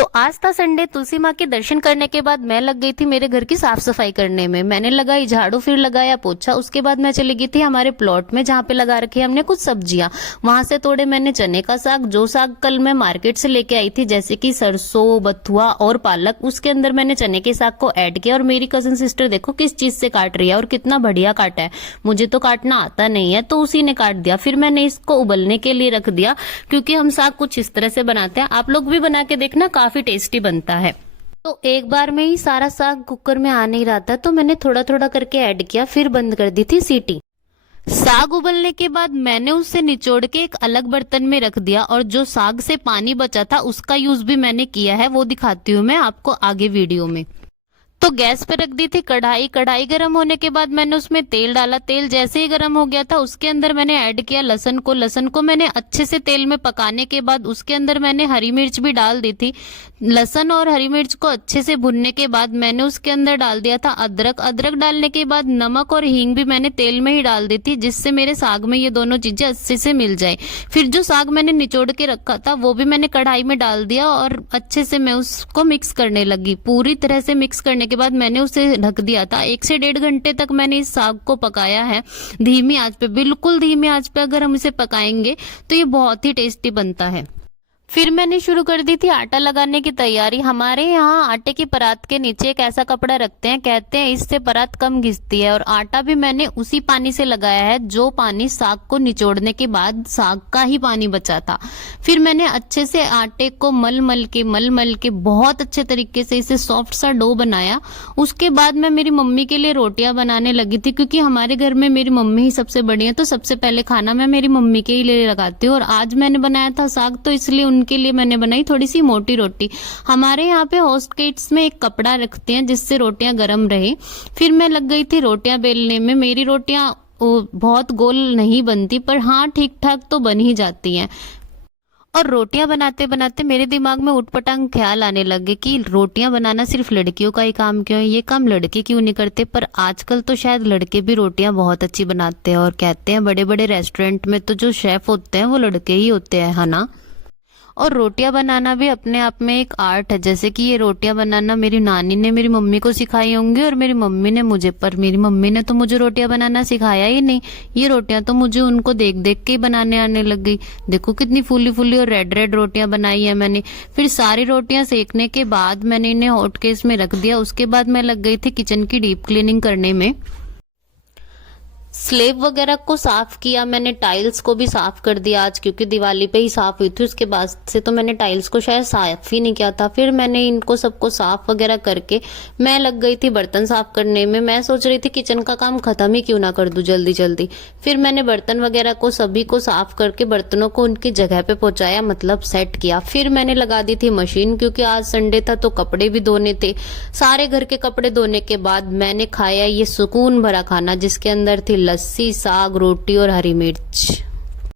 तो आज था संडे। तुलसी माँ के दर्शन करने के बाद मैं लग गई थी मेरे घर की साफ सफाई करने में। मैंने लगाई झाड़ू, फिर लगाया पोछा। उसके बाद मैं चली गई थी हमारे प्लॉट में जहाँ पे लगा रखी है हमने कुछ सब्जियां। वहां से तोड़े मैंने चने का साग, जो साग कल मैं मार्केट से लेके आई थी, जैसे कि सरसों, बथुआ और पालक। उसके अंदर मैंने चने के साग को ऐड किया। और मेरी कजिन सिस्टर देखो किस चीज से काट रही है और कितना बढ़िया काटा है। मुझे तो काटना आता नहीं है, तो उसी ने काट दिया। फिर मैंने इसको उबलने के लिए रख दिया, क्योंकि हम साग कुछ इस तरह से बनाते हैं। आप लोग भी बना के देखना, काफी टेस्टी बनता है। तो एक बार में ही सारा साग कुकर में आ नहीं रहा था, तो मैंने थोड़ा थोड़ा करके ऐड किया, फिर बंद कर दी थी सीटी। साग उबलने के बाद मैंने उसे निचोड़ के एक अलग बर्तन में रख दिया, और जो साग से पानी बचा था उसका यूज भी मैंने किया है, वो दिखाती हूँ मैं आपको आगे वीडियो में। तो गैस पे रख दी थी कढ़ाई। कढ़ाई गर्म होने के बाद मैंने उसमें तेल डाला। तेल जैसे ही गर्म हो गया था, उसके अंदर मैंने ऐड किया लहसुन को। लहसुन को मैंने अच्छे से तेल में पकाने के बाद उसके अंदर मैंने हरी मिर्च भी डाल दी थी। लहसुन और हरी मिर्च को अच्छे से भुनने के बाद मैंने उसके अंदर डाल दिया था अदरक। अदरक डालने के बाद नमक और हींग भी मैंने तेल में ही डाल दी थी, जिससे मेरे साग में ये दोनों चीजें अच्छे से मिल जाए। फिर जो साग मैंने निचोड़ के रखा था वो भी मैंने कढ़ाई में डाल दिया और अच्छे से मैं उसको मिक्स करने लगी। पूरी तरह से मिक्स करने के बाद मैंने उसे ढक दिया था। 1 से 1.5 घंटे तक मैंने इस साग को पकाया है धीमी आंच पे, बिल्कुल धीमी आंच पे। अगर हम इसे पकाएंगे तो ये बहुत ही टेस्टी बनता है। फिर मैंने शुरू कर दी थी आटा लगाने की तैयारी। हमारे यहाँ आटे की परात के नीचे एक ऐसा कपड़ा रखते हैं, कहते हैं इससे परात कम घिसती है। और आटा भी मैंने उसी पानी से लगाया है जो पानी साग को निचोड़ने के बाद साग का ही पानी बचा था। फिर मैंने अच्छे से आटे को मल मल के बहुत अच्छे तरीके से इसे सॉफ्ट सा डो बनाया। उसके बाद मैं मेरी मम्मी के लिए रोटियां बनाने लगी थी, क्योंकि हमारे घर में मेरी मम्मी ही सबसे बड़ी है, तो सबसे पहले खाना मैं मेरी मम्मी के ही लिए लगाती हूँ। और आज मैंने बनाया था साग, तो इसलिए उनके लिए मैंने बनाई थोड़ी सी मोटी रोटी। हमारे यहाँ पे होस्ट किट्स में एक कपड़ा रखते हैं जिससे रोटियां गर्म रहे। फिर मैं लग गई थी रोटियां बेलने में। मेरी रोटियां बहुत गोल नहीं बनती, पर हाँ ठीक ठाक तो बन ही जाती हैं। और रोटियां बनाते बनाते मेरे दिमाग में उटपटांग ख्याल आने लगे कि रोटियां बनाना सिर्फ लड़कियों का ही काम क्यों है, ये काम लड़के क्यों नहीं करते। पर आजकल तो शायद लड़के भी रोटियां बहुत अच्छी बनाते हैं, और कहते हैं बड़े बड़े रेस्टोरेंट में तो जो शेफ होते हैं वो लड़के ही होते हैं, है ना। और रोटियां बनाना भी अपने आप में एक आर्ट है। जैसे कि ये रोटियां बनाना मेरी नानी ने मेरी मम्मी को सिखाई होंगी, और मेरी मम्मी ने मुझे। पर मेरी मम्मी ने तो मुझे रोटियां बनाना सिखाया ही नहीं। ये रोटियां तो मुझे उनको देख देख के ही बनाने आने लग गई। देखो कितनी फूली फूली और रेड रेड रोटियां बनाई है मैंने। फिर सारी रोटियां सेकने के बाद मैंने इन्हें हॉट केस में रख दिया। उसके बाद मैं लग गई थी किचन की डीप क्लीनिंग करने में। स्लेब वगैरह को साफ किया मैंने, टाइल्स को भी साफ कर दिया आज, क्योंकि दिवाली पे ही साफ हुई थी। उसके बाद से तो मैंने टाइल्स को शायद साफ ही नहीं किया था। फिर मैंने इनको सबको साफ वगैरह करके मैं लग गई थी बर्तन साफ करने में। मैं सोच रही थी किचन का काम खत्म ही क्यों ना कर दूं जल्दी जल्दी। फिर मैंने बर्तन वगैरह को सभी को साफ करके बर्तनों को उनकी जगह पे पहुंचाया, मतलब सेट किया। फिर मैंने लगा दी थी मशीन, क्योंकि आज संडे था तो कपड़े भी धोने थे। सारे घर के कपड़े धोने के बाद मैंने खाया ये सुकून भरा खाना, जिसके अंदर थी लस्सी, साग, रोटी और हरी मिर्च।